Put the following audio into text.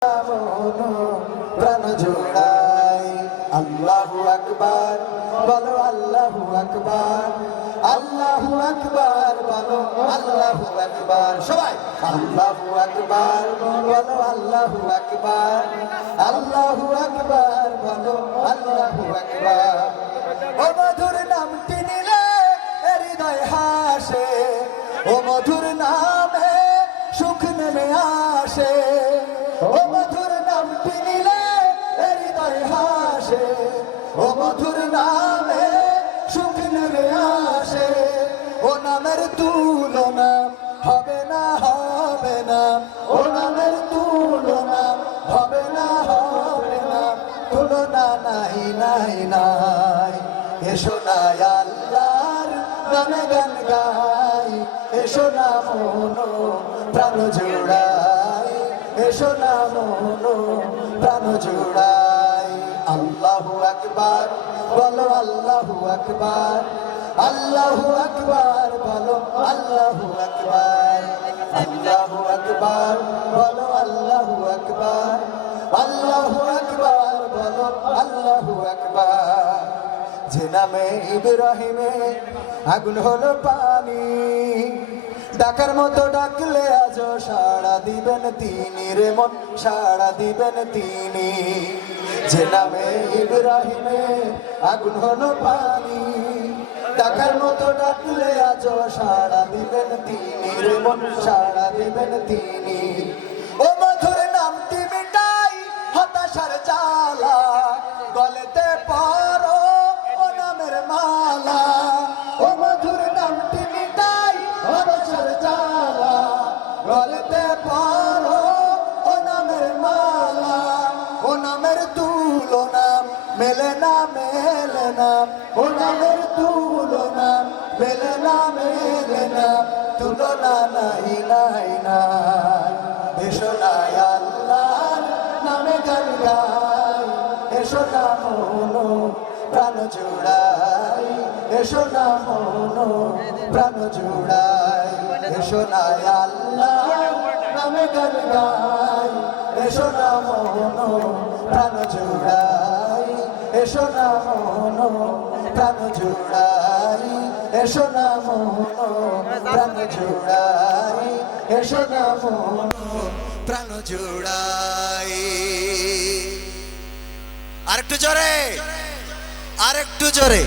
প্রাণ জোড়াই আল্লাহু আকবার বলো আল্লাহু আকবার আল্লাহু আকবার বলো আল্লাহু আকবার সবাই আল্লাহু আকবার বলো আল্লাহু আকবার আল্লাহু আকবার বলো আল্লাহু আকবার ও মধুর নামটি নিলে হৃদয় হাসে ও মধুর নামে সুখ নেমে আসে ও মধুর নামটি নিলে হৃদয় হাসে ও মধুর নামে সুখ নেমে আসে ও নামের তুলনা হবে না হবে না ও নামের তুলনা হবে না হবে না তুলনা নাই নাই নাই এসো না আল্লাহর নামে গান গাই এসো না মনো প্রাণ জোড়াই এসো না মনো প্রাণ জোড়াই আল্লাহু আকবার বলো আল্লাহু আকবার আল্লাহু আকবার বলো আল্লাহু আকবার আল্লাহু আকবার বলো আল্লাহু আকবার আল্লাহু আকবার বলো আল্লাহু আকবার যে নামে ইব্রাহিমে আগুন হলো পানি ডাকার মতো ডাকলে আজ সাড়া দিবেন তিনি রে মন সাড়া দিবেন তিনি যে নামে ইব্রাহিমে আগুন হলো পানি ডাকার মতো ডাকলে আজ সাড়া দিবেন তিনি রে মন সাড়া দিবেন তিনি ও মধুর নামটি মিটাই হতাশার জ্বালা গলেতে পরো ও নামের মালা ও মধুর নামটি মিটাই হতাশার জ্বালা গলেতে পরো ও নামের মালা ও নামের তুলনা মেলে না মেলে না ও নামের তুলনা মেলে না মেলে না তুলনা নাই নাই নাই এসো না আল্লাহর নামে গান গাই এসো না মনো প্রাণ জোড়াই এসো না মনো প্রাণ জোড়াই এসো না আল্লাহর নামে গান গাই এসো না মনো প্রাণ জোড়াই এসো না মনো প্রাণ জোড়াই এসো না মনো প্রাণ জোড়াই এসো না মনো প্রাণ জোড়াই আরেকটু জোরে আরেকটু জোরে